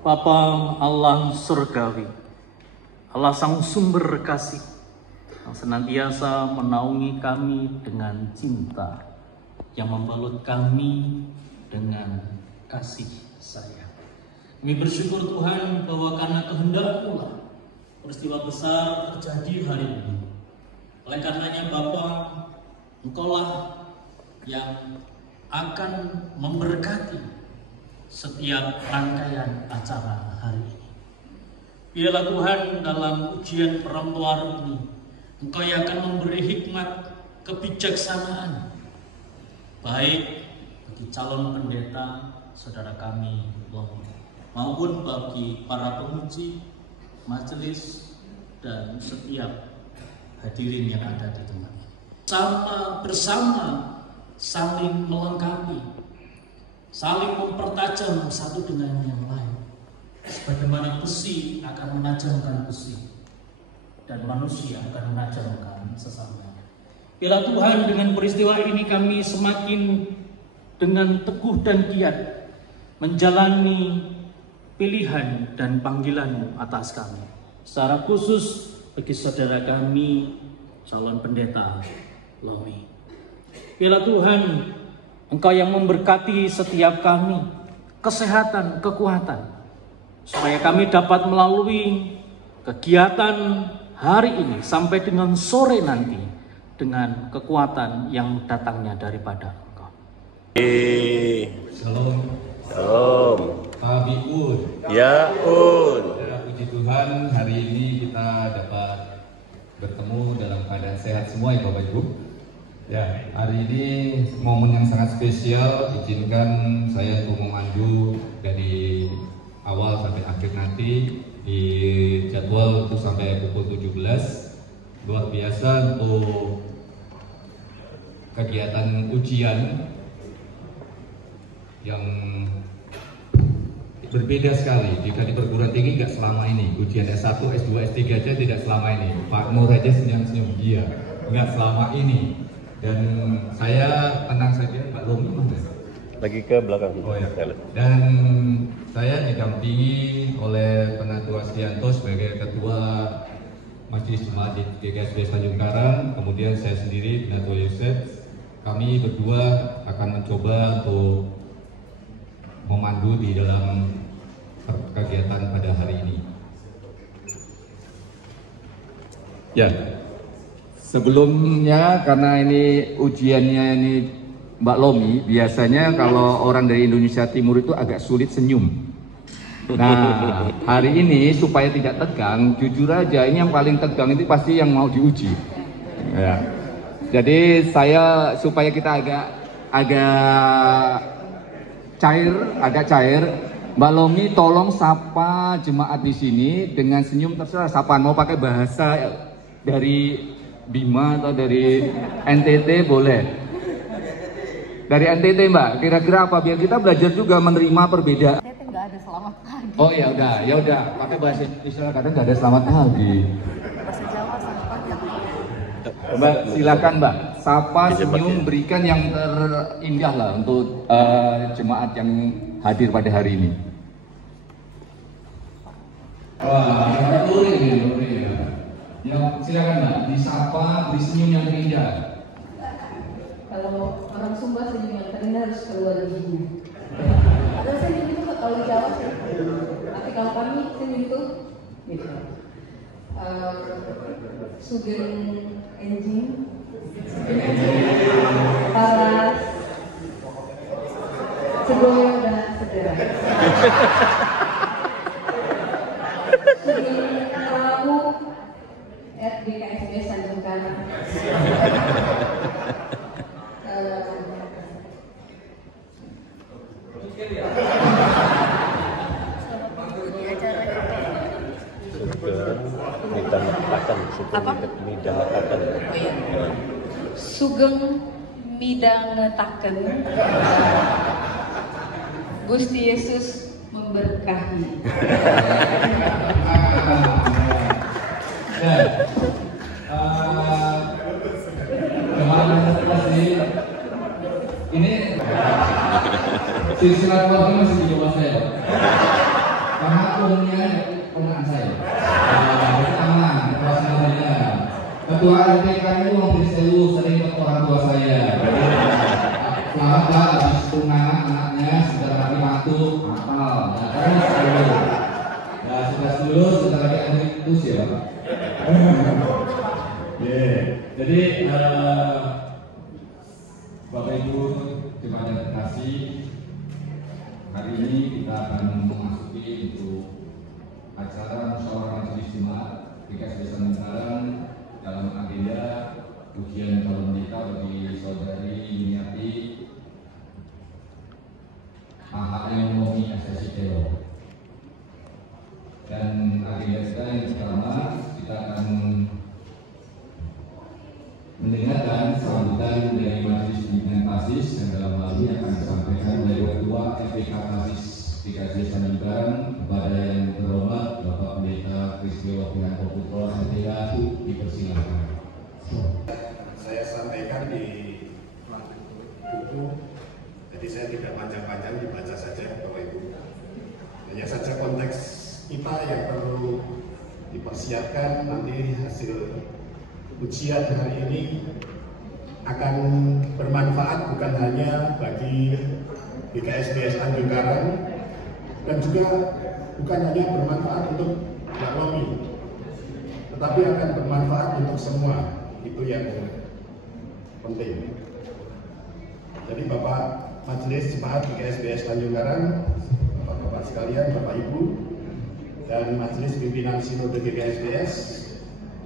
Bapa Allah surgawi, Allah sang sumber kasih, yang senantiasa menaungi kami dengan cinta, yang membalut kami dengan kasih sayang. Kami bersyukur Tuhan bahwa karena kehendak-Mu lah peristiwa besar terjadi hari ini. Oleh karenanya Bapa, Engkaulah yang akan memberkati setiap rangkaian acara hari ini. Biarlah Tuhan dalam ujian perempuan ini, Engkau yang akan memberi hikmat kebijaksanaan, baik bagi calon pendeta saudara kami maupun bagi para penguji, majelis, dan setiap hadirin yang ada di tempat ini. Bersama saling melengkapi, saling mempertajam satu dengan yang lain. Sebagaimana besi akan menajamkan besi, dan manusia akan menajamkan sesamanya. Bila Tuhan, dengan peristiwa ini kami semakin dengan teguh dan giat menjalani pilihan dan panggilan-Mu atas kami. Secara khusus bagi saudara kami calon pendeta Lomi. Bila Tuhan, Engkau yang memberkati setiap kami kesehatan, kekuatan, supaya kami dapat melalui kegiatan hari ini sampai dengan sore nanti dengan kekuatan yang datangnya daripada Engkau. Shalom. Shalom. Pak Biun. Ya, Un. Puji Tuhan, hari ini kita dapat bertemu dalam keadaan sehat semua ya Bapak Ibu. Ya, hari ini momen yang sangat spesial. Izinkan saya untuk memandu dari awal sampai akhir nanti di jadwal untuk sampai pukul 17. Luar biasa untuk kegiatan ujian yang berbeda sekali. Jika di perguruan tinggi nggak selama ini, ujian S1, S2, S3 aja tidak selama ini. Pak Nur aja senyum-senyum, iya, nggak selama ini. Dan saya tenang saja, Pak Lomi mana? Lagi ke belakang. Oh ya. Dan saya didampingi oleh Penatua Stianto sebagai Ketua Majelis Jemaat di GKSB Tanjung Karang. Kemudian saya sendiri, Penatua Yosef. Kami berdua akan mencoba untuk memandu di dalam kegiatan pada hari ini. Ya, sebelumnya karena ini ujiannya ini Mbak Lomi, biasanya kalau orang dari Indonesia Timur itu agak sulit senyum. Nah, hari ini supaya tidak tegang, jujur aja ini yang paling tegang itu pasti yang mau diuji. Ya. Jadi saya supaya kita agak cair, Mbak Lomi tolong sapa jemaat di sini dengan senyum, terserah sapaan, mau pakai bahasa dari Bima atau dari NTT boleh. Dari NTT Mbak, kira-kira apa biar kita belajar juga menerima perbedaan. NTT nggak ada selamat pagi. Oh ya udah, pakai bahasa istilah kadang nggak ada selamat pagi. Bahasa Jawa selamat pagi. Mbak, silakan Mbak, sapa senyum, berikan yang terindah lah untuk jemaat yang hadir pada hari ini. Wah, ini ya. Ya, silakan Mbak, disapa, beri senyum yang terindah. Kalau orang Sumba senyum yang terindah harus keluar giginya. Ada senyum itu kalau di Jawa sih. Tapi kalau kami senyum itu gitu. Sugeng enjing, paras, segoyang dan segera. Sugeng perahu, GKSB Tanjung Karang. Sugeng midangetaken Gusti Yesus memberkahi. Ini silsilah keluarga masih di bawah saya. Karena akunnya penggunaan saya. Aman, operasionalnya. Ketua RPK itu mau sering ke orang tua saya. Selamat lah, habis tunangan anaknya sudah lagi mantu, apal. Nah, kan dulu. Nah, sudah lulus, sudah lagi amicus ya, Pak. Jadi Bapak Ibu jemaat yang terkasih, hari ini kita akan memasuki untuk acara musyawarah majelis jemaat PKS Desa Nungkarang dalam agenda ujian calon nikah bagi saudari Yuniati AHM Momi SSI Telo. Dan agenda kita yang pertama, kita akan mendengarkan sambutan dari Majelis Pimpinan TASIS yang dalam hal ini akan disampaikan oleh Ketua FPK TASIS PKS Desa Nungkarang kepada yang terhormat Bapak Pendeta Kristiwa Wiranto Putro SPH, dipersilakan. Saya sampaikan di buku, jadi saya tidak panjang-panjang, dibaca saja Bapak Ibu. Hanya saja konteks kita yang perlu dipersiapkan nanti hasil ujian hari ini akan bermanfaat bukan hanya bagi BKSBS Tanjung Karang dan juga bukan hanya bermanfaat untuk Mbak Romi, tetapi akan bermanfaat untuk semua. Itu yang penting. Jadi Bapak Majelis Jemaat BKSBS Tanjung Karang, Bapak-bapak sekalian, Bapak Ibu, dan Majelis Pimpinan Sinode BKSBS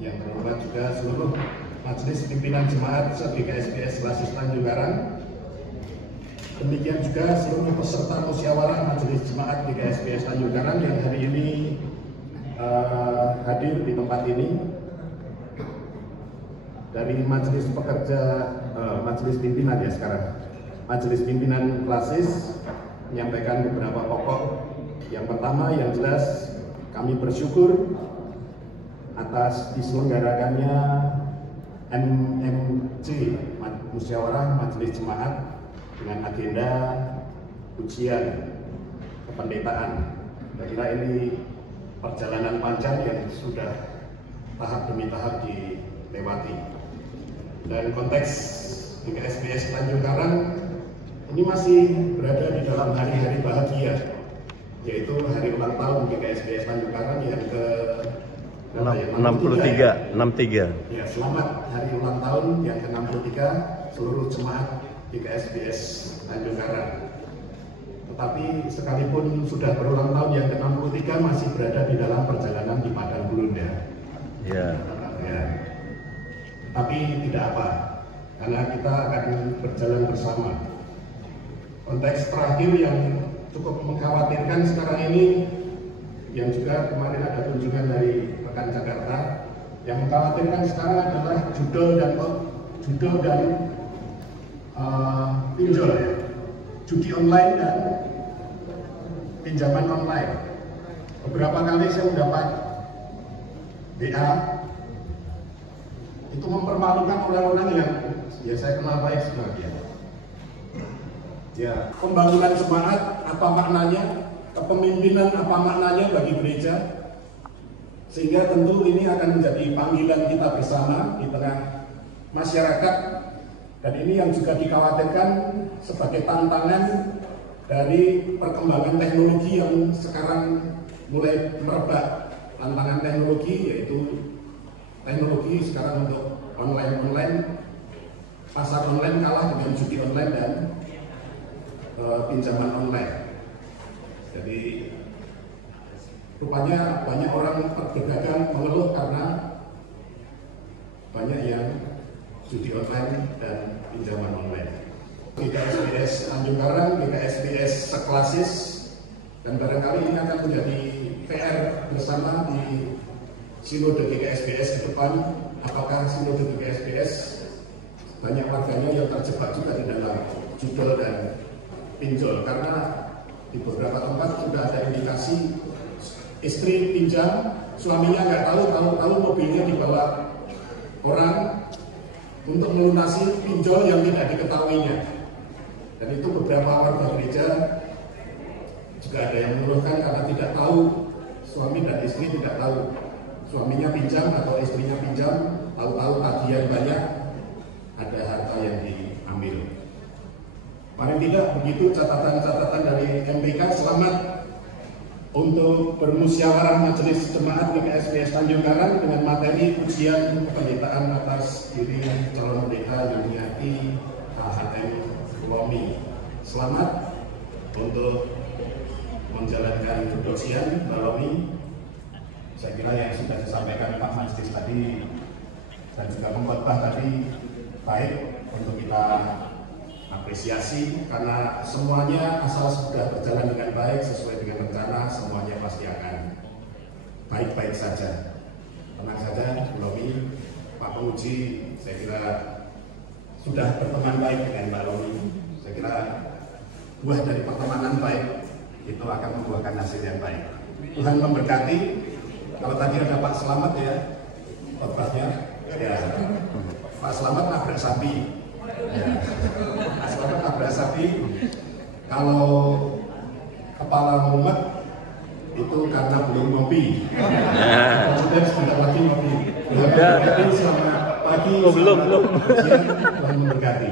yang terhormat juga seluruh Majelis Pimpinan Jemaat BKSBS Lasis Tanjung Karang. Demikian juga seluruh peserta musyawarah Majelis Jemaat BKSBS Tanjung Karang yang hari ini hadir di tempat ini. Dari Majelis Pekerja, Majelis Pimpinan ya sekarang, Majelis Pimpinan Klasis menyampaikan beberapa pokok. Yang pertama, yang jelas kami bersyukur atas diselenggarakannya MMC Musyawarah Majelis Jemaat dengan agenda ujian kependetaan. Saya kira ini perjalanan panjang yang sudah tahap demi tahap dilewati. Dan konteks BKSBS Tanjung Karang ini masih berada di dalam hari-hari bahagia, yaitu hari ulang tahun BKSBS Tanjung Karang yang ke 63. Ya, selamat hari ulang tahun yang ke-63 seluruh jemaat BKSBS Tanjung Karang. Tetapi sekalipun sudah berulang tahun yang ke-63 masih berada di dalam perjalanan di padang gurun ya. Ya. Tapi tidak apa, karena kita akan berjalan bersama. Konteks terakhir yang cukup mengkhawatirkan sekarang ini, yang juga kemarin ada kunjungan dari rekan Jakarta, yang mengkhawatirkan sekarang adalah judol dan pinjol ya, judi online dan pinjaman online. Beberapa kali saya mendapat WA itu mempermalukan orang-orang yang ya saya kenal baik sebenarnya. Ya, pembangunan jemaat apa maknanya, kepemimpinan apa maknanya bagi gereja, sehingga tentu ini akan menjadi panggilan kita bersama di tengah masyarakat, dan ini yang juga dikhawatirkan sebagai tantangan dari perkembangan teknologi yang sekarang mulai merebak. Tantangan teknologi yaitu teknologi sekarang untuk online, pasar online kalah dengan judi online dan pinjaman online. Jadi rupanya banyak orang berdagang mengeluh karena banyak yang judi online dan pinjaman online. BKSBS Tanjung Karang, BKSBS seklasis, dan barangkali ini akan menjadi PR bersama di Sinode BKSBS ke depan. Apakah Sinode BKSBS banyak warganya yang terjebak juga di dalam judol dan pinjol, karena di beberapa tempat sudah ada indikasi istri pinjam, suaminya nggak tahu mobilnya dibawa orang untuk melunasi pinjol yang tidak diketahuinya. Dan itu beberapa warga gereja juga ada yang mengeluhkan karena tidak tahu suami dan istri tidak tahu. Suaminya pinjam atau istrinya pinjam, tahu-tahu tagihan banyak, ada harta yang diambil. Paling tidak begitu catatan-catatan dari MPK. Selamat untuk bermusyawarah Majelis Jemaat GKSPS Tanjung Karang dengan materi ujian kependetaan atas diri calon pendeta Yuniati AHM Lomi. Selamat untuk menjalankan ujian Mbak Lomi. Saya kira yang sudah disampaikan Pak Majelis tadi dan juga pengkhotbah tadi baik untuk kita apresiasi, karena semuanya asal sudah berjalan dengan baik sesuai dengan rencana, semuanya pasti akan baik-baik saja. Tenang saja, Bu Lomi, Pak Penguji, saya kira sudah berteman baik dengan Mbak Lomi. Saya kira buah dari pertemanan baik itu akan membuahkan hasil yang baik. Tuhan memberkati. Kalau tadi ada Pak Selamat ya, khotbahnya, ya, Pak Selamat nabrak sapi. Ya. Pak Selamat nabrak sapi. Kalau kepala umat itu karena belum ngopi. Sudah sebentar lagi ngopi. Selamat pagi. Belum. Tuhan memberkati.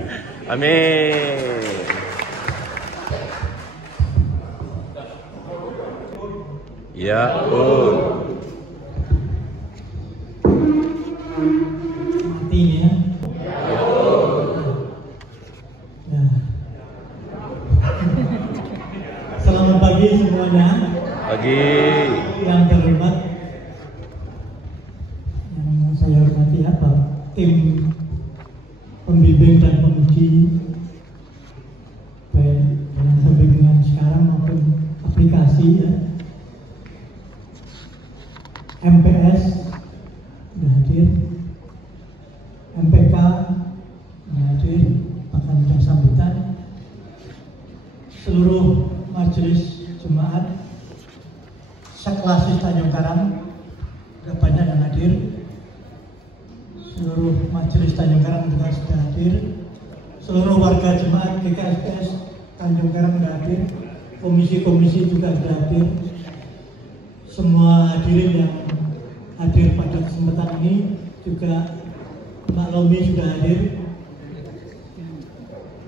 Amin. Ya Un. Mati ya. Selamat pagi semuanya. Pagi. Yang terhormat, yang saya hormati apa? Tim pembimbing dan penguji, baik dengan pembimbingan sekarang maupun aplikasi ya. MPS sudah hadir, MPK sudah hadir, bahkan sudah sambutan. Seluruh majelis jemaat seklasis Tanjung Karang sudah banyak yang hadir. Seluruh majelis Tanjung Karang juga sudah hadir. Seluruh warga jemaat GKSPS Tanjung Karang sudah hadir. Komisi-komisi juga sudah hadir. Semua hadirin yang hadir pada kesempatan ini, juga Mbak Lomi sudah hadir.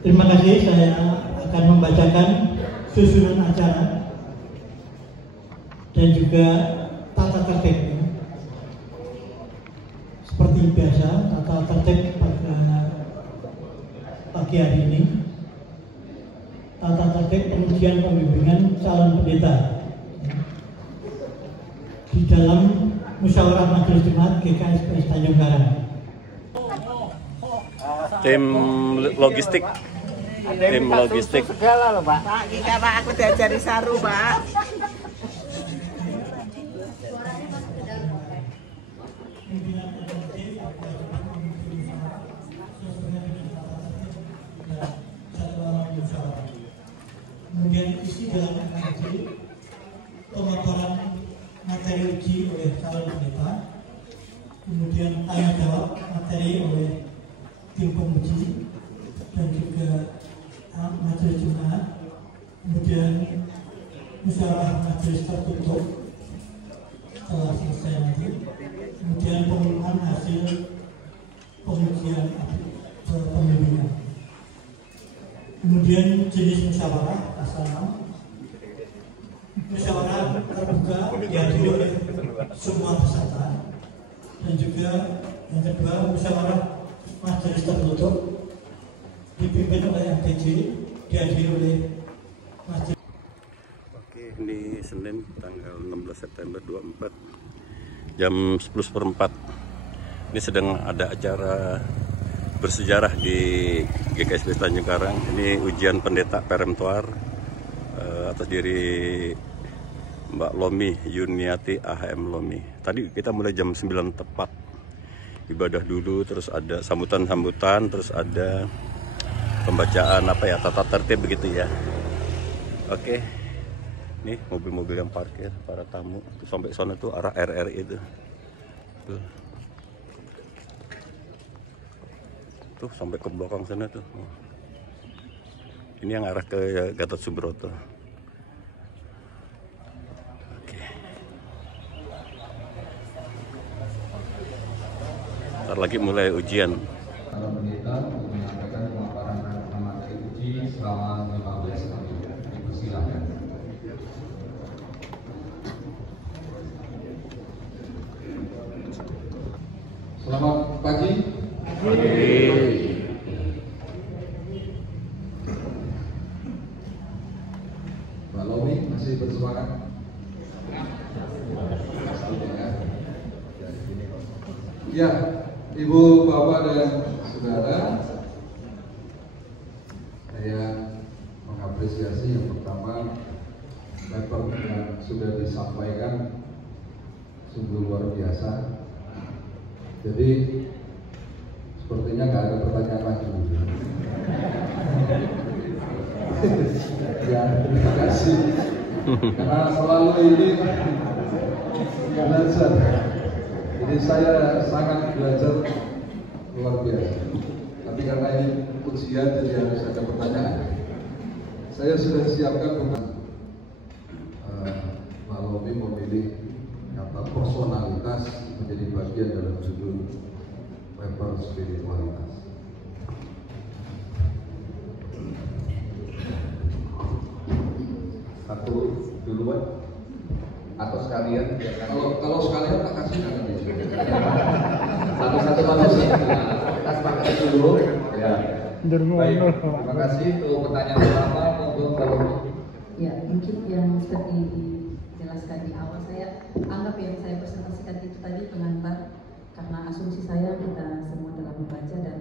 Terima kasih. Saya akan membacakan susunan acara dan juga tata tertib. Seperti biasa, tata tertib pada pagi hari ini, tata tertib pengujian pembimbingan calon pendeta di dalam musyawarah majelis jemaat GKSPS Tanjung Karang. Tim logistik. Tim logistik. Segala loh Pak. Pak, aku diajari saru Pak. Kemudian isi dalam kaji pemaparan materi uji oleh calon pendeta, kemudian tanya jawab materi oleh tim penguji dan juga majelis jemaat, kemudian musyawarah majelis tertutup setelah selesai nanti, kemudian pengumuman hasil pengujian pembimbingan, kemudian jenis musyawarah pasal 6. Musyawarah terbuka dihadiri oleh semua peserta, dan juga yang kedua musyawarah majelis tertutup dipimpin oleh MTJ, dihadiri oleh majelis. Oke, ini Senin tanggal 16 September 24 jam 11:04. Ini sedang ada acara bersejarah di GKSPS Tanjung Karang. Ini ujian pendeta peremptor atas diri Mbak Lomi Yuniati AHM Lomi. Tadi kita mulai jam 9 tepat. Ibadah dulu, terus ada sambutan-sambutan, terus ada pembacaan tata tertib begitu ya. Oke. Nih mobil-mobil yang parkir, para tamu. Tuh, sampai sana tuh arah RRI itu. Tuh sampai ke belakang sana tuh. Ini yang arah ke Gatot Subroto. Oke. Bentar lagi mulai ujian. Para pendeta untuk menyampaikan pemaparan materi uji selama 15 menit. Silakan. Selamat pagi. Mbak Lomi masih bersemangat? Ya, Ibu, Bapak, dan Saudara, saya mengapresiasi yang pertama paper yang sudah disampaikan sungguh luar biasa. Jadi sepertinya nggak ada pertanyaan lagi. Ya, terima kasih. Karena selalu ini belajar. Jadi saya sangat belajar luar biasa. Tapi karena ini ujian jadi harus ada pertanyaan. Saya sudah siapkan bukan Malomi memilih kata personalitas menjadi bagian dalam judul paper spiritualitas. Satu duluan atau sekalian? Kalau sekalian tak kasih nanti. Satu-satu manusia. Kita sepakat dulu. Ya. Baik. Terima kasih untuk pertanyaan pertama untuk kalau. Ya, mungkin yang seperti dijelaskan di awal, saya anggap yang saya presentasikan itu tadi pengantar, karena asumsi saya kita semua telah membaca dan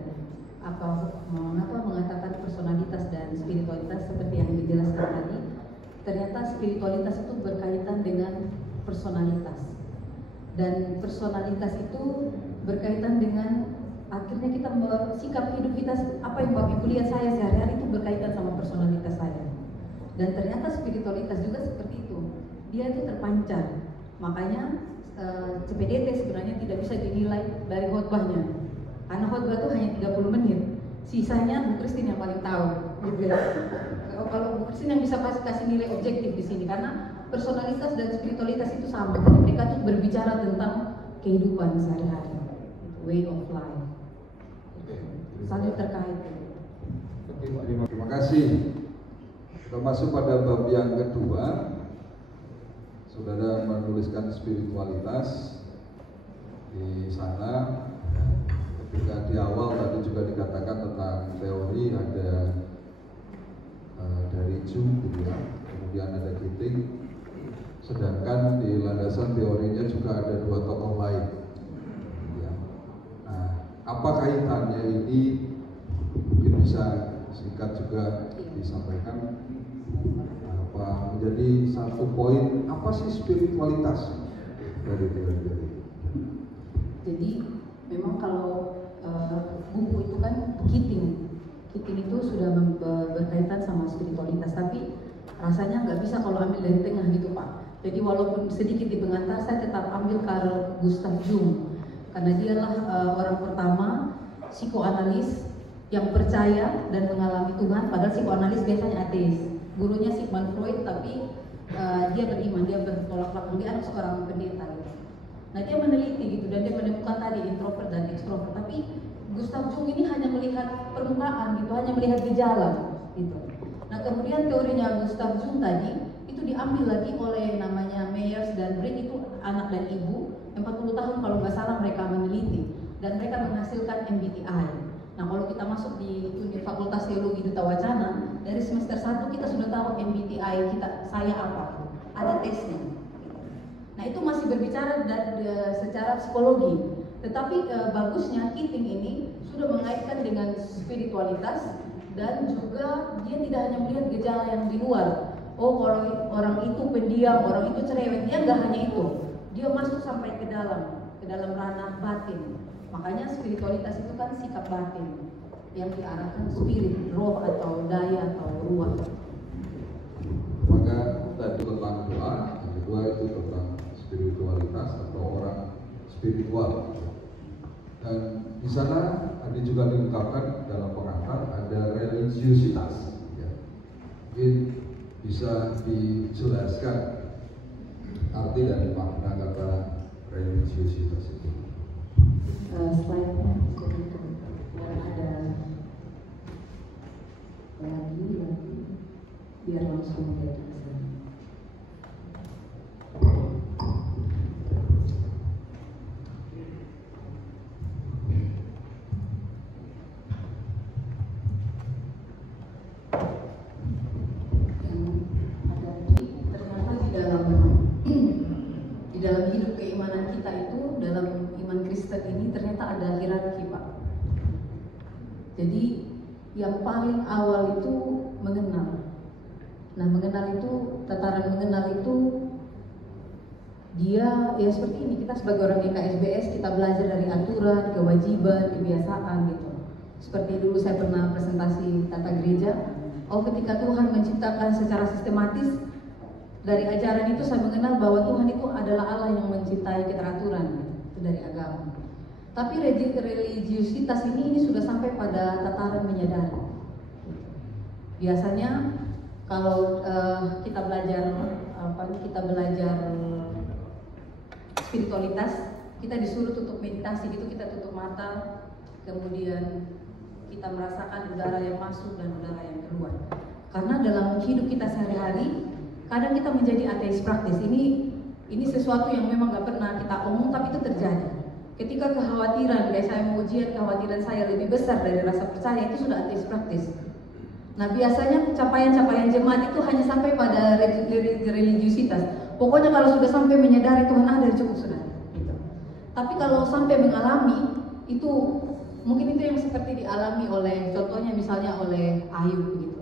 mengapa mengatakan personalitas dan spiritualitas seperti yang dijelaskan tadi. Ternyata spiritualitas itu berkaitan dengan personalitas, dan personalitas itu berkaitan dengan akhirnya kita sikap hidup kita, apa yang Bapak Ibu lihat saya sehari-hari itu berkaitan sama personalitas saya. Dan ternyata spiritualitas juga seperti itu, dia itu terpancar. Makanya CPDT sebenarnya tidak bisa dinilai dari khotbahnya, karena khotbah itu hanya 30 menit, sisanya Bu Christine yang paling tahu, gitu ya. Kalau Bu Christine yang bisa kasih nilai objektif di sini, karena personalitas dan spiritualitas itu sama. Mereka tuh berbicara tentang kehidupan sehari-hari, way of life, saling terkait. Terima kasih. Kita masuk pada bab yang kedua. Saudara menuliskan spiritualitas di sana. Ketika di awal tadi juga dikatakan tentang teori ada dari Jung, gitu ya. Kemudian ada Keating. Sedangkan di landasan teorinya juga ada dua tokoh lain. Ya. Nah, apa kaitannya ini? Mungkin bisa singkat juga disampaikan. Apa menjadi satu poin, apa sih spiritualitas dari teori-teori? Jadi memang kalau buku itu kan Keating itu sudah berkaitan sama spiritualitas, tapi rasanya nggak bisa kalau ambil dari tengah gitu Pak. Jadi walaupun sedikit di pengantar, saya tetap ambil Carl Gustav Jung, karena dialah orang pertama psikoanalis yang percaya dan mengalami Tuhan, padahal psikoanalis biasanya ateis. Gurunya Sigmund Freud, tapi dia beriman, dia bertolak belakang, dia anak seorang pendeta gitu. Nah dia meneliti gitu, dan dia menemukan tadi introvert dan extrovert, tapi Gustav Jung ini hanya melihat permukaan gitu, hanya melihat gejala gitu. Nah kemudian teorinya Gustav Jung tadi itu diambil lagi oleh namanya Myers dan Britt, itu anak dan ibu, 40 tahun kalau nggak salah mereka meneliti, dan mereka menghasilkan MBTI. Nah kalau kita masuk di Fakultas Teologi Duta Wacana, dari semester 1 kita sudah tahu MBTI kita, saya apa, ada tesnya. Nah itu masih berbicara secara psikologi, tetapi bagusnya Keating ini sudah mengaitkan dengan spiritualitas, dan juga dia tidak hanya melihat gejala yang di luar. Oh kalau orang itu pendiam, orang itu cerewet, dia nggak hanya itu, dia masuk sampai ke dalam ranah batin. Makanya spiritualitas itu kan sikap batin yang diarahkan spirit, roh atau daya atau ruah. Maka tadi tentang doa, yang kedua itu tentang spiritualitas atau orang spiritual. Dan di sana ada juga diungkapkan dalam pengantar ada religiusitas. Ya. Mungkin bisa dijelaskan arti dan makna kata religiusitas itu. slide-nya ada lagi biar langsung kita dalam hidup keimanan kita itu, dalam iman Kristen ini ternyata ada hierarki, Pak. Jadi yang paling awal itu mengenal. Nah, mengenal itu, tataran mengenal itu dia ya seperti ini. Kita sebagai orang di KSBS, kita belajar dari aturan, kewajiban, kebiasaan gitu. Seperti dulu saya pernah presentasi tata gereja. Oh, ketika Tuhan menciptakan secara sistematis, dari ajaran itu saya mengenal bahwa Tuhan itu adalah Allah yang mencintai keteraturan, itu dari agama. Tapi religiusitas ini sudah sampai pada tataran menyadari. Biasanya kalau kita belajar spiritualitas, kita disuruh tutup meditasi gitu, kita tutup mata, kemudian kita merasakan udara yang masuk dan udara yang keluar. Karena dalam hidup kita sehari-hari kadang kita menjadi ateis praktis. Ini sesuatu yang memang gak pernah kita omong, tapi itu terjadi. Ketika kekhawatiran, kayak saya mau ujian, kekhawatiran saya lebih besar dari rasa percaya, itu sudah ateis praktis. Nah, biasanya capaian-capaian jemaat itu hanya sampai pada religiusitas. Pokoknya kalau sudah sampai menyadari Tuhan ada, cukup sudah. Gitu. Tapi kalau sampai mengalami, itu mungkin itu yang seperti dialami oleh, contohnya misalnya oleh Ayub gitu.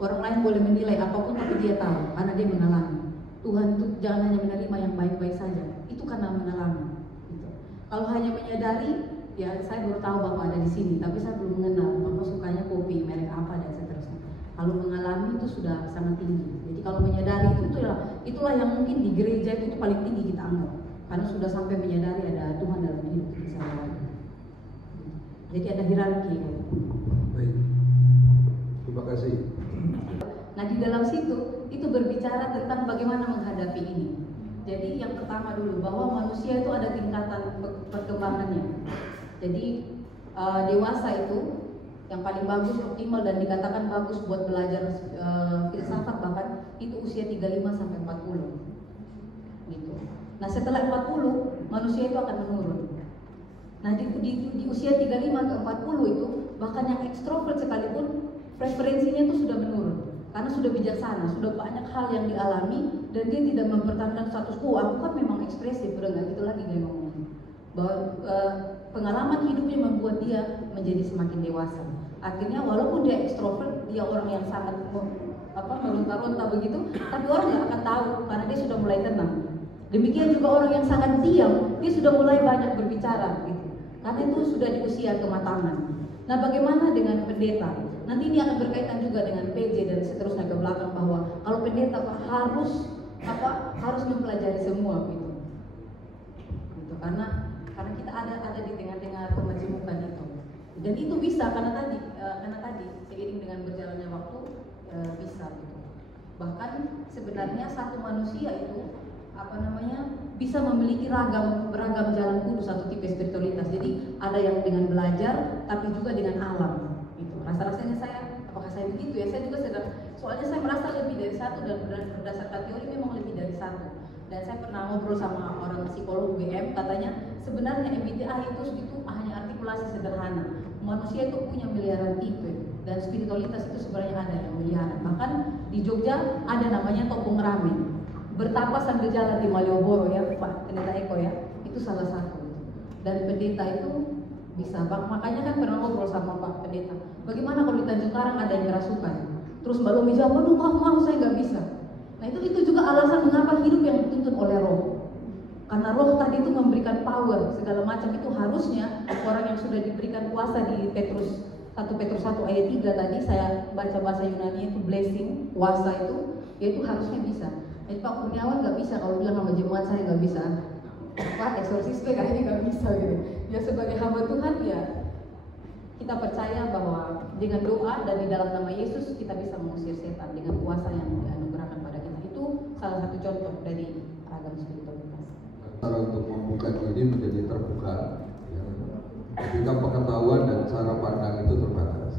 Orang lain boleh menilai apapun, tapi dia tahu karena dia mengalami. Tuhan itu jangan hanya menerima yang baik-baik saja. Itu karena mengalami. Gitu. Kalau hanya menyadari, ya saya baru tahu Bapak ada di sini, tapi saya belum mengenal Bapak sukanya kopi merek apa dan seterusnya. Kalau mengalami itu sudah sangat tinggi. Jadi kalau menyadari itulah yang mungkin di gereja itu paling tinggi kita anggap. Karena sudah sampai menyadari ada Tuhan dalam hidup kita. Jadi ada hierarki. Baik. Terima kasih. Nah, di dalam situ itu berbicara tentang bagaimana menghadapi ini. Jadi yang pertama dulu bahwa manusia itu ada tingkatan perkembangannya. Jadi dewasa itu yang paling bagus, optimal dan dikatakan bagus buat belajar filsafat bahkan itu usia 35 sampai 40. Gitu. Nah, setelah 40 manusia itu akan menurun. Nah, di usia 35 ke 40 itu bahkan yang ekstrovert sekalipun preferensinya itu sudah menurun. Karena sudah bijaksana, sudah banyak hal yang dialami dan dia tidak mempertahankan status quo. Aku kan memang ekspresif, udah nggak gitu lagi dia ngomongnya. Bahwa pengalaman hidupnya membuat dia menjadi semakin dewasa. Akhirnya walaupun dia ekstrovert, dia orang yang sangat meronta-ronta begitu, tapi orang nggak akan tahu karena dia sudah mulai tenang. Demikian juga orang yang sangat diam, dia sudah mulai banyak berbicara, gitu. Karena itu sudah di usia kematangan. Nah, bagaimana dengan pendeta? Nanti ini akan berkaitan juga dengan PJ dan seterusnya ke belakang bahwa kalau pendeta harus mempelajari semua gitu. Karena kita ada di tengah-tengah kemajemukan itu. Dan itu bisa karena tadi seiring dengan berjalannya waktu bisa gitu. Bahkan sebenarnya satu manusia itu bisa memiliki beragam jalan kudus atau tipe spiritualitas. Jadi ada yang dengan belajar tapi juga dengan alam. Rasa-rasanya apakah saya begitu ya? Saya juga soalnya saya merasa lebih dari satu dan berdasarkan teori memang lebih dari satu. Dan saya pernah ngobrol sama orang psikolog UGM, katanya sebenarnya MBTI itu hanya artikulasi sederhana. Manusia itu punya miliaran tipe dan spiritualitas itu sebenarnya ada yang miliaran. Bahkan di Jogja ada namanya topeng ramen. Bertapa sambil jalan di Malioboro ya, Pak Pendeta Eko ya, itu salah satu. Dan pendeta itu bisa, makanya kan pernah ngobrol sama Pak Pendeta. Bagaimana kalau di Tanjung Karang ada yang kerasukan? Terus Mbak Lomi jawab, aduh maaf saya nggak bisa. Nah itu juga alasan mengapa hidup yang dituntun oleh roh. Karena roh tadi itu memberikan power segala macam, itu harusnya orang yang sudah diberikan kuasa di 1 Petrus 1 ayat 3 tadi saya baca bahasa Yunani itu blessing, kuasa itu, yaitu harusnya bisa. Jadi Pak Kurniawan nggak bisa kalau bilang sama jemaat saya nggak bisa. Pak eksorsis kayaknya nggak bisa gitu. Ya sebagai hamba Tuhan ya kita percaya bahwa dengan doa dan di dalam nama Yesus kita bisa mengusir setan dengan kuasa yang dianugerahkan pada kita. Itu salah satu contoh dari agama spiritualitas. Cara untuk membuka diri menjadi terbuka Ya. Ketika pengetahuan dan cara pandang itu terbatas.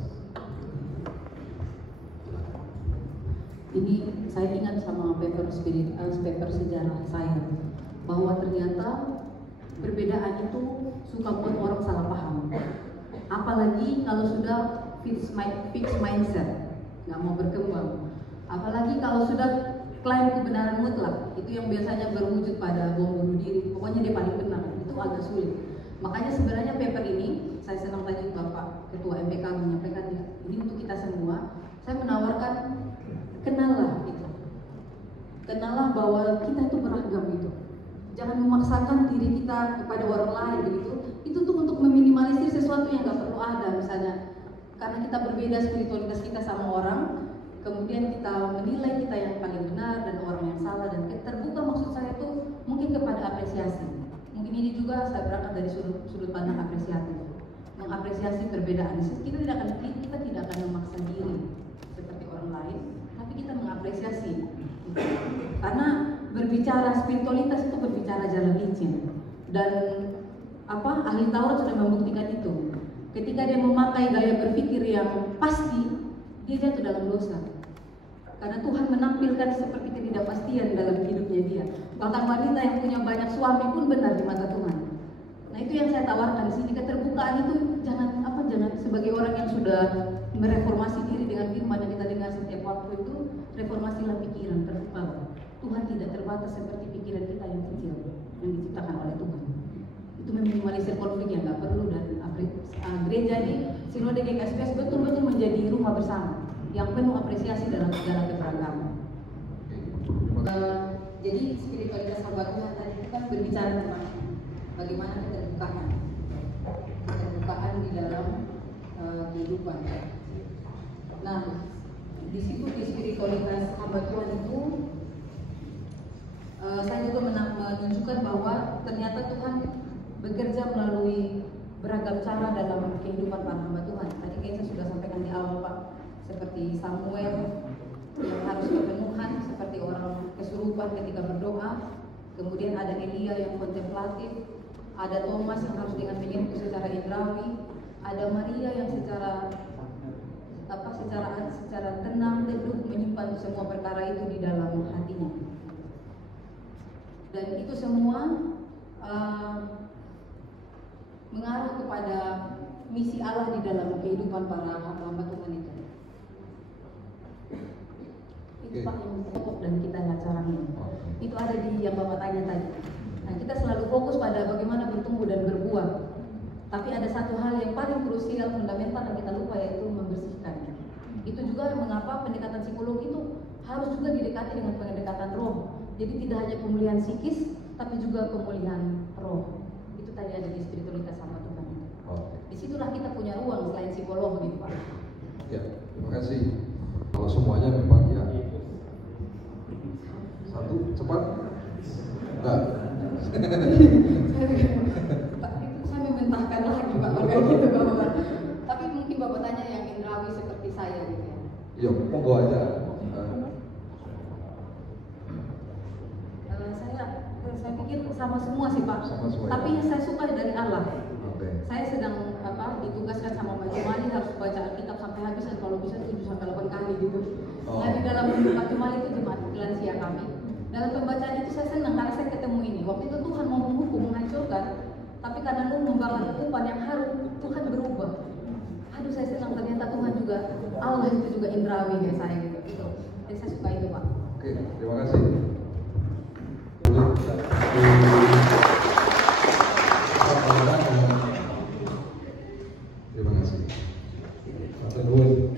Ini saya ingat sama paper sejarah saya bahwa ternyata perbedaan itu suka buat orang salah paham. Apalagi kalau sudah fixed mindset, nggak mau berkembang. Apalagi kalau sudah klaim kebenaran mutlak, itu yang biasanya berwujud pada bom bunuh diri. Pokoknya dia paling benar, itu agak sulit. Makanya sebenarnya paper ini, saya senang tadi Bapak Ketua MPK menyampaikan ini untuk kita semua. Saya menawarkan kenallah itu, kenallah bahwa kita itu beragam gitu. Jangan memaksakan diri kita kepada orang lain begitu. Itu tuh untuk meminimalisir sesuatu yang nggak perlu ada, misalnya karena kita berbeda spiritualitas kita sama orang, kemudian kita menilai kita yang paling benar dan orang yang salah, dan terbuka maksud saya itu mungkin kepada apresiasi. Mungkin ini juga saya berangkat dari sudut pandang apresiatif, mengapresiasi perbedaan. Kita tidak akan memaksa diri seperti orang lain, tapi kita mengapresiasi. Karena berbicara spiritualitas itu berbicara jalan licin, dan ahli Taurat sudah membuktikan itu. Ketika dia memakai gaya berpikir yang pasti, dia jatuh dalam dosa. Karena Tuhan menampilkan seperti ketidakpastian dalam hidupnya dia. Bahkan wanita yang punya banyak suami pun benar di mata Tuhan. Nah, itu yang saya tawarkan di sini, keterbukaan itu jangan sebagai orang yang sudah mereformasi diri dengan firman yang kita dengar setiap waktu itu, reformasilah pikiran, terbuka. Tuhan tidak terbatas seperti pikiran kita yang kecil yang diciptakan oleh Tuhan. Itu meminimalisir konflik yang nggak perlu, dan gereja di Sinode GKSPS betul-betul menjadi rumah bersama yang penuh apresiasi dalam segala keberagaman. Jadi spiritualitas hamba Tuhan tadi itu kan berbicara tentang bagaimana keterbukaan di dalam kehidupan. Nah, di situ di spiritualitas hamba Tuhan itu saya juga menunjukkan bahwa ternyata Tuhan bekerja melalui beragam cara dalam kehidupan para hamba Tuhan. Tadi saya sudah sampaikan di awal Pak, seperti Samuel yang harus kepenuhan, seperti orang kesurupan ketika berdoa. Kemudian ada Elia yang kontemplatif, ada Thomas yang harus dengan menyentuh secara indrawi, ada Maria yang secara tenang, teduh menyimpan semua perkara itu di dalam hatinya. Dan itu semua mengarah kepada misi Allah di dalam kehidupan para hamba Tuhan itu. Itu Pak yang pokok dan kita cara ini. Itu ada di yang Bapak tanya tadi. Nah, kita selalu fokus pada bagaimana bertumbuh dan berbuah. Tapi ada satu hal yang paling krusial, fundamental yang kita lupa, yaitu membersihkan. Itu juga mengapa pendekatan psikologi itu harus juga didekati dengan pendekatan roh. Jadi tidak hanya pemulihan psikis, tapi juga pemulihan roh. Itu tadi ada di spiritualitas hamba Tuhan. Disitulah kita punya ruang selain psikolog gitu Pak. Ya, terima kasih. Kalau semuanya memang ya. Satu, cepat. Enggak. Pak, itu saya mementahkan lagi Pak, kayak gitu Bapak. Tapi mungkin Bapak tanya yang indrawi seperti saya gitu ya. Ya, monggo aja. Saya pikir sama semua sih Pak. Tapi yang saya suka dari Allah. Saya sedang ditugaskan sama Pak Jumali harus baca Alkitab sampai habis, dan kalau bisa 7-8 kali gitu. Nah, di dalam Pak Jumali itu jemaat lansia kami. Dalam pembacaan itu saya senang karena saya ketemu ini. Waktu itu Tuhan mau menghukum, menghancurkan, tapi karena lu membangun umpan yang harum, Tuhan berubah. Aduh, saya senang ternyata Tuhan juga, Allah itu juga indrawi ya saya gitu. Jadi saya suka itu Pak. Oke, terima kasih. Terima kasih. Satu dulu.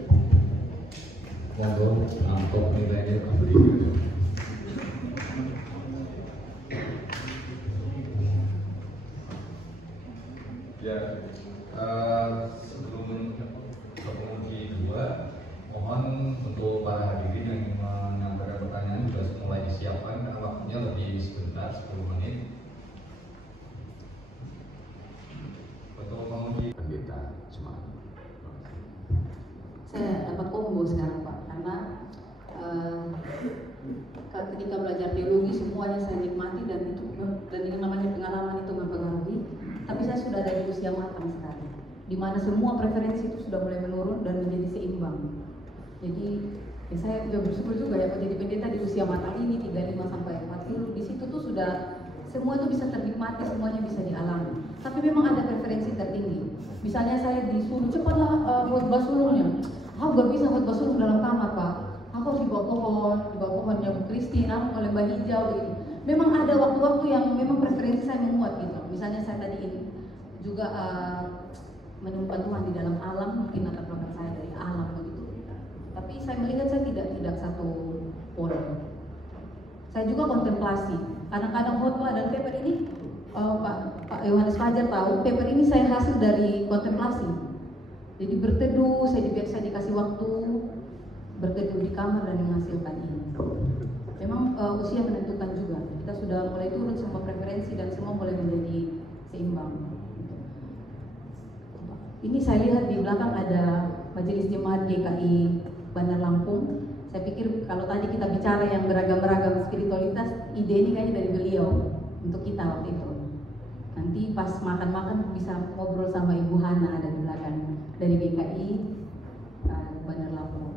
Monggo amplop nilainya diberi. Ya, sebelum pengunci kedua, mohon untuk para hadirin yang menyampaikan pertanyaan sudah mulai disiapkan karena waktunya lebih sebentar, 10 menit. Untuk pengunci pendeta semangat. Saya dapat combo sekarang Pak, karena ketika belajar teologi semuanya saya nikmati, dan yang namanya pengalaman itu mempengaruhi. Tapi saya sudah ada di mana semua preferensi itu sudah mulai menurun dan menjadi seimbang. Jadi ya saya juga bersyukur juga ya menjadi pendeta di usia matang ini 35 sampai 40, di situ tuh sudah semua itu bisa ternikmati, semuanya bisa dialami. Tapi memang ada preferensi tertinggi. Misalnya saya disuruh cepatlah khotbah sulungnya. Aku gak bisa khotbah sulung dalam kamar, Pak. Aku harus di bawah pohonnya Bu Christine, aku oleh Mbak Hijau gitu. Memang ada waktu-waktu yang memang preferensi saya memuat gitu. Misalnya saya tadi ini juga menemukan Tuhan di dalam alam, mungkin latar belakang saya dari alam begitu. Tapi saya melihat saya tidak satu pola. Saya juga kontemplasi. Kadang-kadang khotbah dan paper ini Pak Yohanes Fajar tahu, paper ini saya hasil dari kontemplasi. Jadi berteduh, saya dikasih waktu berteduh di kamar dan menghasilkan ini. Memang usia menentukan juga. Kita sudah mulai turun semua preferensi dan semua mulai menjadi seimbang. Ini saya lihat di belakang ada Majelis Jemaat GKI Bandar Lampung. Saya pikir kalau tadi kita bicara yang beragam-beragam spiritualitas, ide ini kayaknya dari beliau untuk kita waktu itu. Nanti pas makan-makan bisa ngobrol sama Ibu Hana ada di belakang dari GKI Bandar Lampung.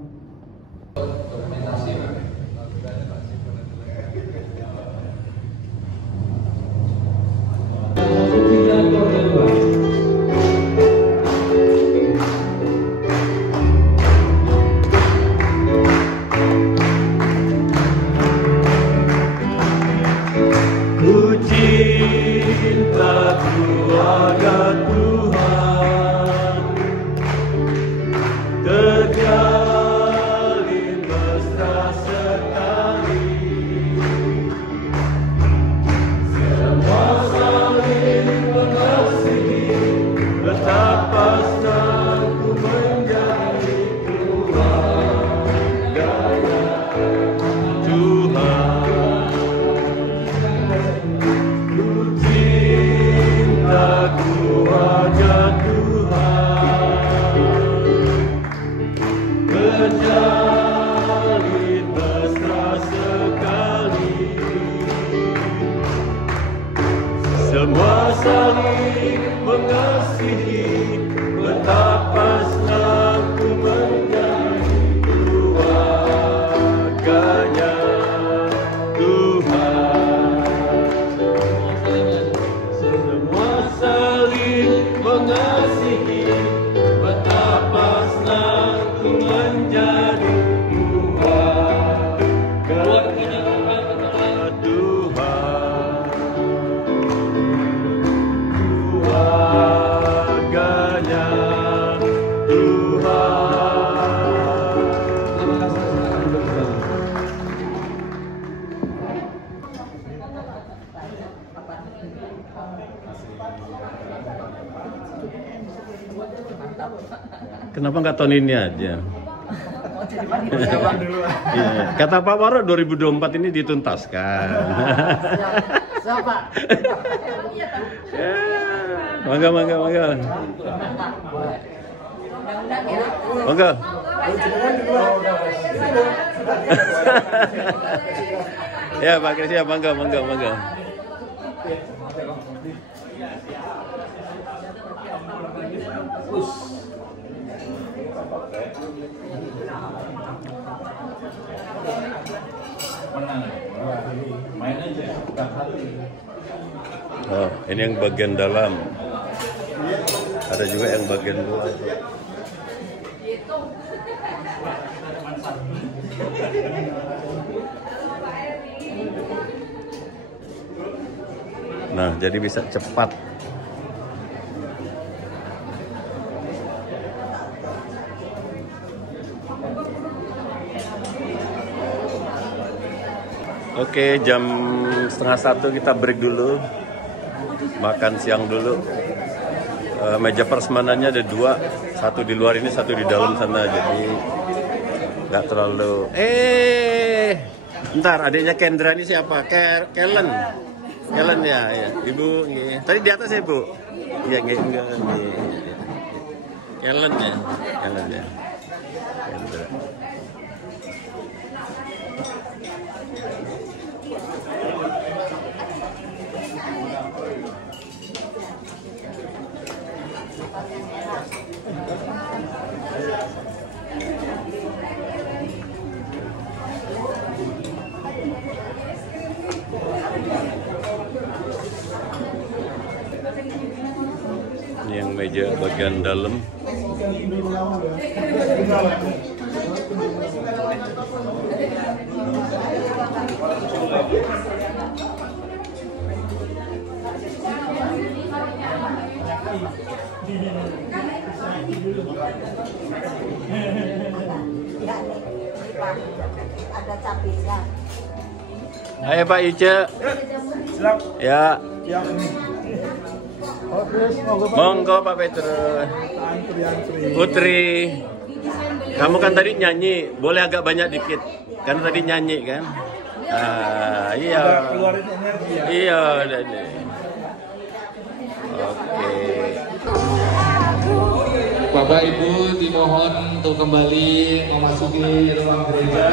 Semua saling mengasihi, betapa senang ku menjadi keluarganya Tuhan. Semua saling mengasihi, betapa senang ku menjadi keluarganya Tuhan. Kenapa nggak tahun ini aja? Ya, kata Pak Waro 2024 ini dituntaskan. Siapa? Mangga. Mangga. Ya Pak Kris, ya mangga. Oh, ini yang bagian dalam. Ada juga yang bagian luar. Nah, jadi bisa cepat. Oke, jam 12:30 kita break dulu, makan siang dulu. Meja persmanannya ada 2, satu di luar ini, satu di dalam sana, jadi nggak terlalu. Bentar, adiknya Kendra ini siapa? Kellen ya, Ibu. Tadi di atas ya Bu? Iya, enggak. Kellen ya. Kendra. gereja bagian dalam. Ada cabenya. Ayo Pak Ica. Ya. Monggo Pak Petrus. Putri. Kamu kan tadi nyanyi, boleh agak banyak dikit. Karena tadi nyanyi kan? Iya. Iya, oke. Bapak Ibu dimohon untuk kembali memasuki ruang gereja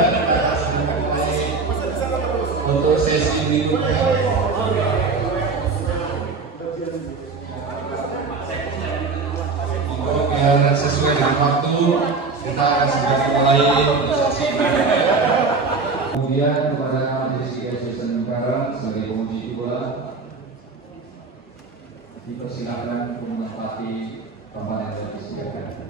untuk sesi berikutnya. Biar sesuai dengan waktu, kita akan segera mulai sesi berikutnya. Kemudian kepada Majelis Yesus Sekarang sebagai pemuji dua, dipersilakan untuk menempati tempat yang sudah disediakan.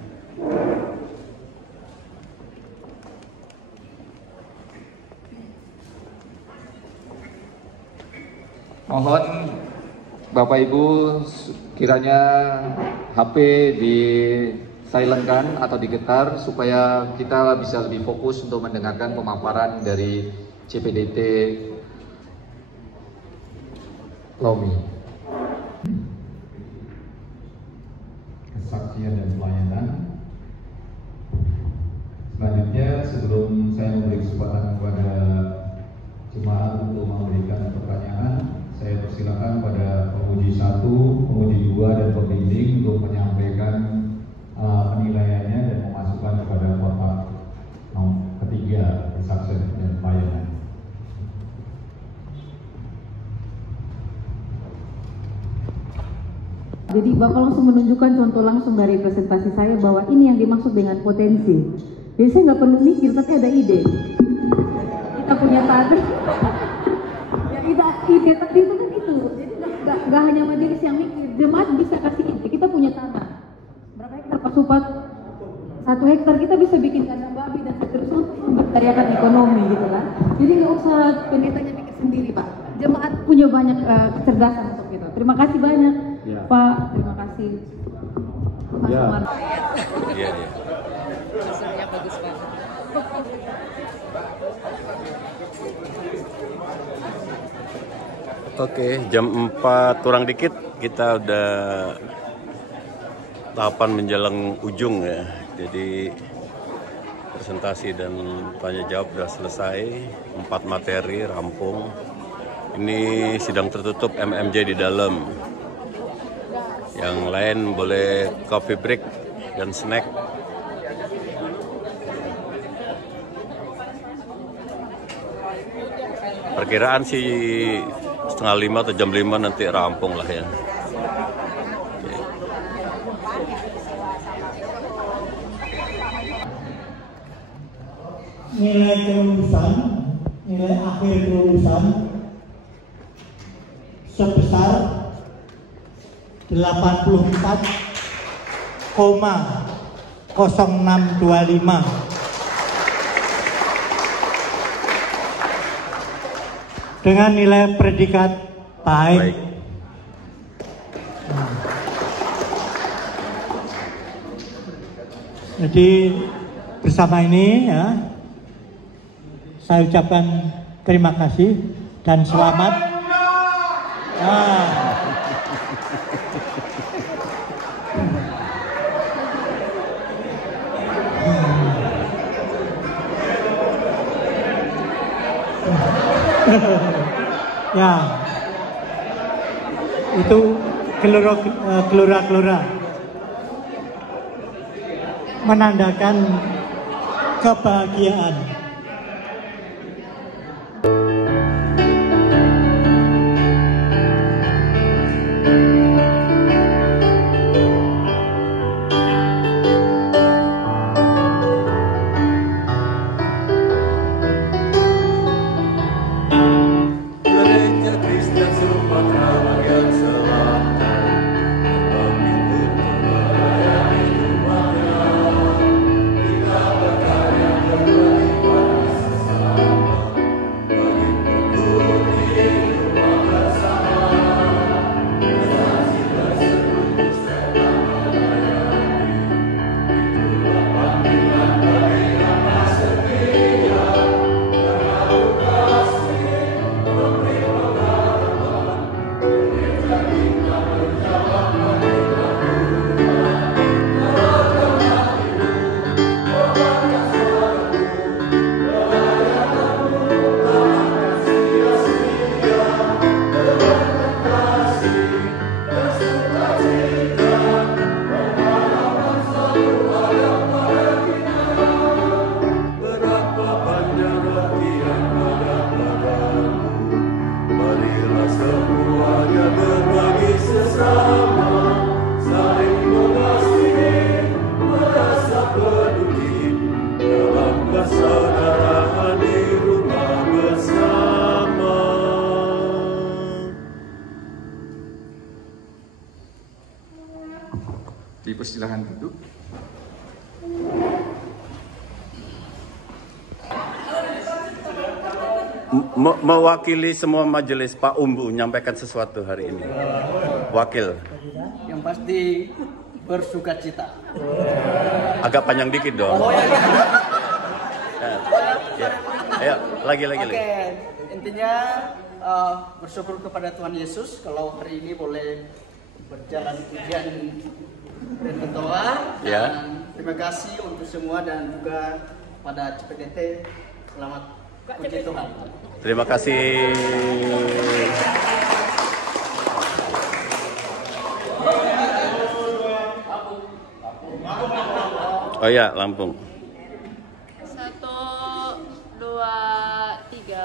Mohon Bapak Ibu kiranya HP di silentkan atau digetar supaya kita bisa lebih fokus untuk mendengarkan pemaparan dari CPDT Lomi. Kesaksian dan pelayanan. Selanjutnya sebelum saya memberi kesempatan kepada jemaat untuk memberikan pertanyaan, saya persilakan pada pemuji 1, pemuji 2 dan pembimbing untuk menyampaikan penilaiannya dan memasukkan kepada kotak ketiga kesaksian dan pelayanan. Jadi Bapak langsung menunjukkan contoh langsung dari presentasi saya bahwa ini yang dimaksud dengan potensi. Jadi saya nggak perlu mikir, tapi ada ide. Kita punya tanah. Ya ide tadi itu kan itu. Jadi nggak hanya majelis yang mikir, jemaat bisa kasih ide. Kita punya tanah. Berapa hektar Pak Supat? 1 hektar kita bisa bikin kandang babi dan seterusnya untuk memberdayakan ekonomi gitu kan. Jadi nggak usah pendetanya mikir sendiri Pak. Jemaat punya banyak kecerdasan untuk itu. Terima kasih banyak. Ya. Pak, terima kasih. Mas Umar. Iya. Hasilnya bagus Pak. Oke, jam 4 kurang dikit kita udah tahapan menjelang ujung ya. Jadi presentasi dan tanya jawab sudah selesai, 4 materi rampung. Ini sidang tertutup MMJ di dalam. Yang lain boleh coffee break dan snack. Perkiraan sih 4:30 atau jam 5 nanti rampung lah ya. Nilai kelulusan, nilai akhir kelulusan sebesar 84,0625 dengan nilai predikat baik. Jadi bersama ini ya, saya ucapkan terima kasih dan selamat. Ya, itu kelura-kelura menandakan kebahagiaan. Sumatera bagian selatan, kami bertobat Dipersilahkan duduk. Mewakili semua majelis, Pak Umbu menyampaikan sesuatu hari ini. Wakil. Yang pasti bersukacita. Agak panjang dikit dong. Ya. Ayo, lagi. Oke, intinya bersyukur kepada Tuhan Yesus kalau hari ini boleh berjalan ujian dan berdoa. Ya. Dan terima kasih untuk semua dan juga pada CPDT. Selamat puji Tuhan. Terima kasih. Oh ya, Lampung. 1, 2, 3. 1, 2,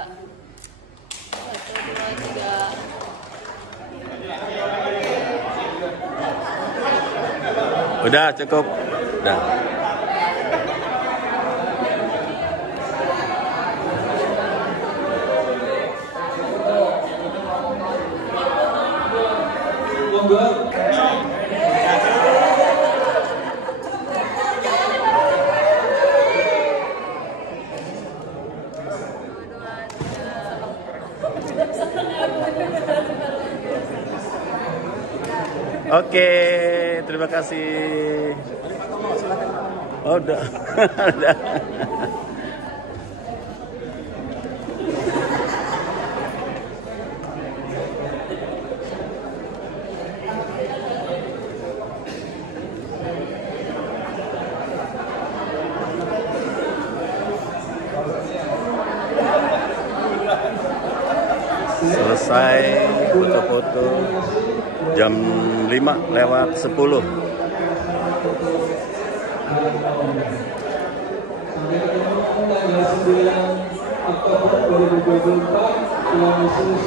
3. Udah cukup. Udah. Oke, terima kasih. Oh, udah. Udah. Selesai foto-foto jam 5:10. Oktober 2024, Tuhan Yesus